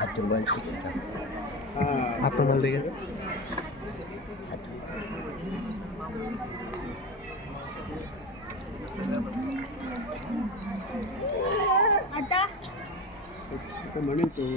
Atul Malik ah. kan? itu kan. itu.